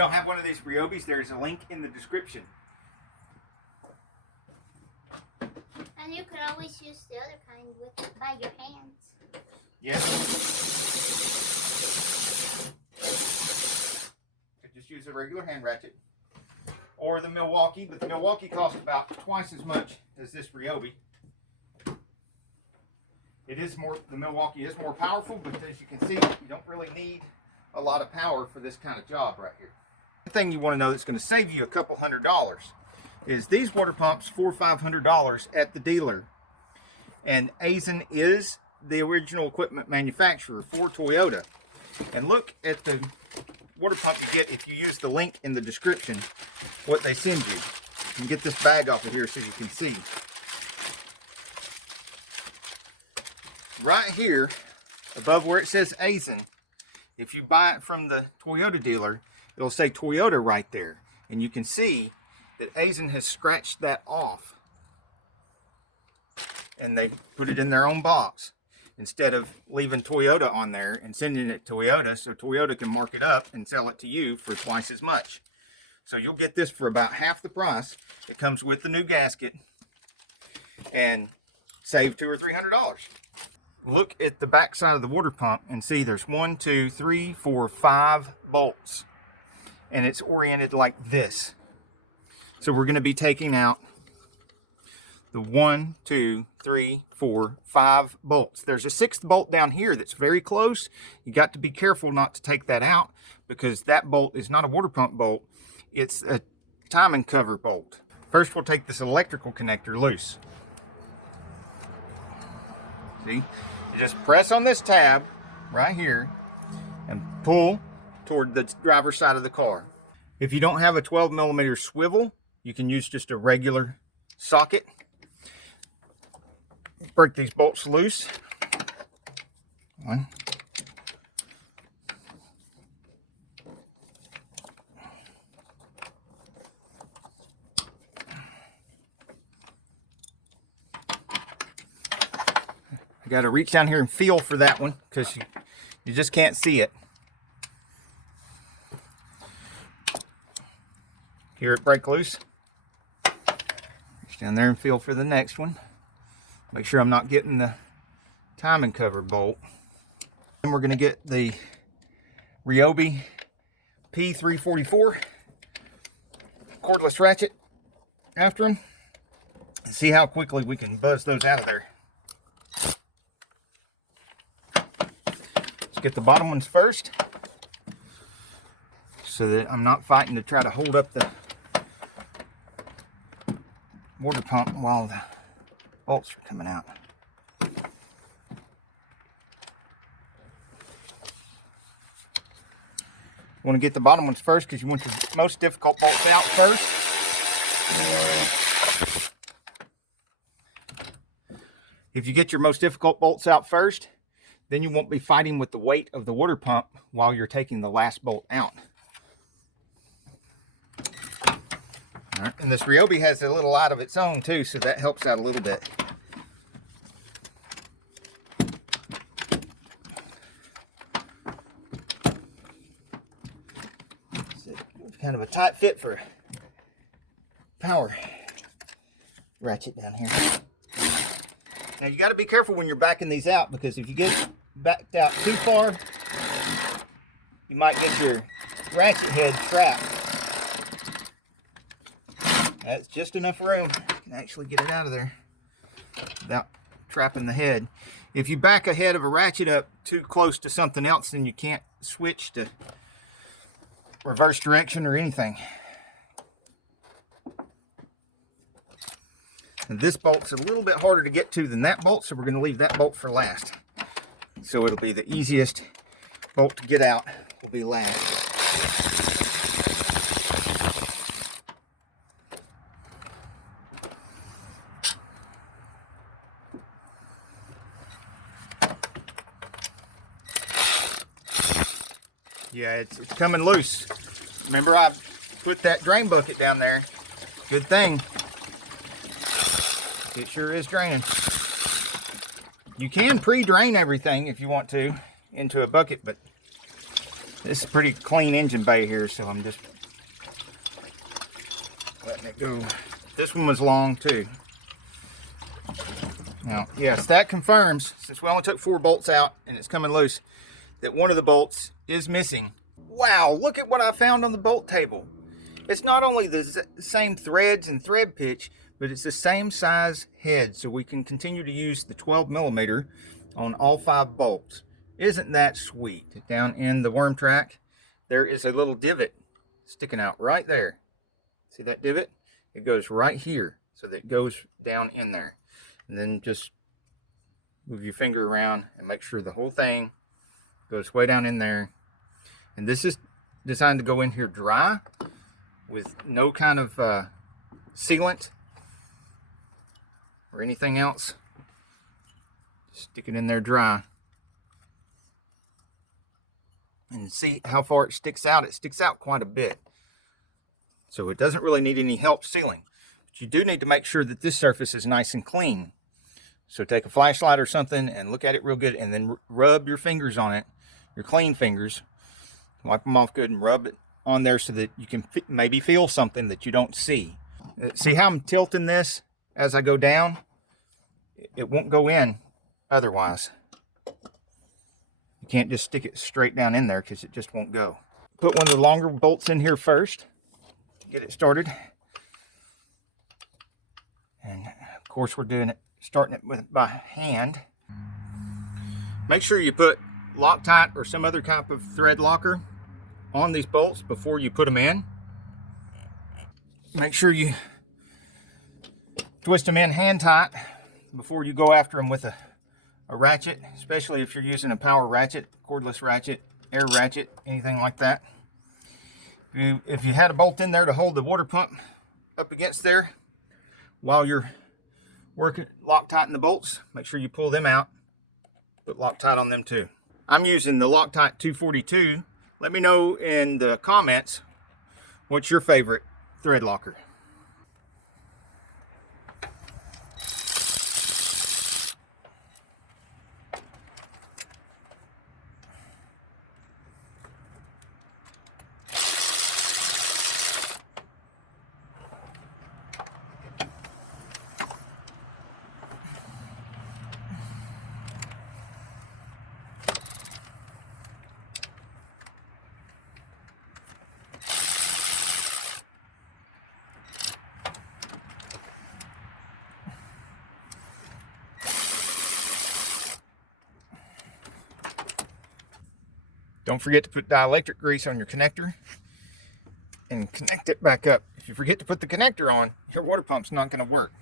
don't have one of these Ryobis, there's a link in the description. And you can always use the other kind by your hands. Yes. Could just use a regular hand ratchet. Or the Milwaukee, but the Milwaukee costs about twice as much as this Ryobi. The Milwaukee is more powerful, but as you can see, you don't really need a lot of power for this kind of job right here. The thing you want to know that's going to save you a couple $100 is these water pumps for $500 at the dealer. And Aisin is the original equipment manufacturer for Toyota. And look at the water pump you get if you use the link in the description, what they send you. You can get this bag off of here so you can see. Right here, above where it says Aisin, if you buy it from the Toyota dealer, it'll say Toyota right there. And you can see that Aisin has scratched that off. And they put it in their own box, instead of leaving Toyota on there and sending it to Toyota so Toyota can mark it up and sell it to you for twice as much. So you'll get this for about half the price. It comes with the new gasket and save $200 or $300. Look at the back side of the water pump and see there's 1, 2, 3, 4, 5 bolts. And it's oriented like this. So we're going to be taking out the 1, 2, 3, 4, 5 bolts. There's a 6th bolt down here that's very close. You got to be careful not to take that out because that bolt is not a water pump bolt. It's a timing cover bolt. First, we'll take this electrical connector loose. See? You just press on this tab right here and pull toward the driver's side of the car. If you don't have a 12mm swivel, you can use just a regular socket. Break these bolts loose. One. I got to reach down here and feel for that one because you just can't see it. Hear it break loose. Reach down there and feel for the next one. Make sure I'm not getting the timing cover bolt. Then we're going to get the Ryobi P344 cordless ratchet after them and see how quickly we can buzz those out of there. Let's get the bottom ones first so that I'm not fighting to try to hold up the water pump while the bolts are coming out. You want to get the bottom ones first because you want the most difficult bolts out first. If you get your most difficult bolts out first, then you won't be fighting with the weight of the water pump while you're taking the last bolt out. All right. And this Ryobi has a little light of its own too, so that helps out a little bit. It's kind of a tight fit for a power ratchet down here. Now you got to be careful when you're backing these out, because if you get backed out too far, you might get your ratchet head trapped. That's just enough room. You can actually get it out of there without trapping the head. If you back a head of a ratchet up too close to something else, then you can't switch to reverse direction or anything. And this bolt's a little bit harder to get to than that bolt, so we're going to leave that bolt for last. So it'll be the easiest bolt to get out, will be last. Yeah, it's coming loose. Remember, I put that drain bucket down there. Good thing. It sure is draining. You can pre-drain everything if you want to into a bucket, but this is a pretty clean engine bay here, so I'm just letting it go. This one was long too. Now, yes, that confirms, since we only took 4 bolts out and it's coming loose, that one of the bolts is missing. Wow, look at what I found on the bolt table. It's not only the same threads and thread pitch, but it's the same size head, so we can continue to use the 12mm on all 5 bolts. Isn't that sweet? Down in the worm track, there is a little divot sticking out right there. See that divot? It goes right here, so that it goes down in there. And then just move your finger around and make sure the whole thing goes way down in there. And this is designed to go in here dry with no kind of sealant or anything else. Stick it in there dry. And see how far it sticks out. It sticks out quite a bit. So it doesn't really need any help sealing. But you do need to make sure that this surface is nice and clean. So take a flashlight or something and look at it real good, and then rub your fingers on it, your clean fingers. Wipe them off good and rub it on there so that you can maybe feel something that you don't see. See how I'm tilting this as I go down? It won't go in otherwise. You can't just stick it straight down in there because it just won't go. Put one of the longer bolts in here first. Get it started. And of course we're doing it, starting it by hand. Make sure you put Loctite or some other type of thread locker on these bolts before you put them in. Make sure you twist them in hand tight before you go after them with a ratchet, especially if you're using a power ratchet, cordless ratchet, air ratchet, anything like that. If you had a bolt in there to hold the water pump up against there while you're working Loctite the bolts, make sure you pull them out. Put Loctite on them too. I'm using the Loctite 242. Let me know in the comments what's your favorite thread locker. Don't forget to put dielectric grease on your connector and connect it back up. If you forget to put the connector on, your water pump's not going to work.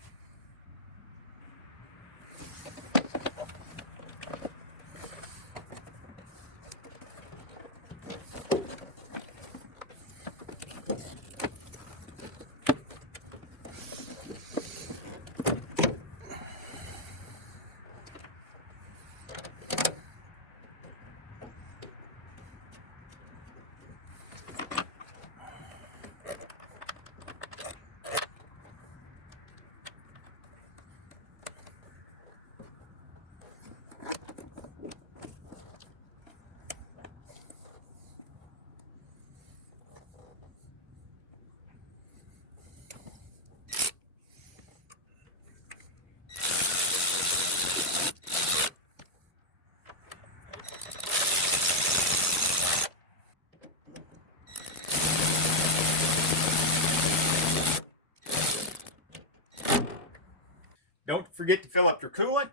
Don't forget to fill up your coolant.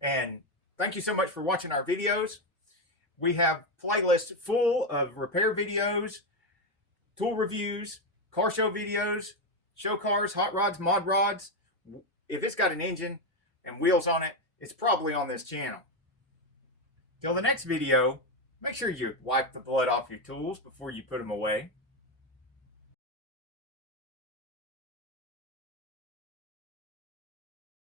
And thank you so much for watching our videos. We have playlists full of repair videos, tool reviews, car show videos, show cars, hot rods, mod rods. If it's got an engine and wheels on it, it's probably on this channel. Till the next video, make sure you wipe the blood off your tools before you put them away.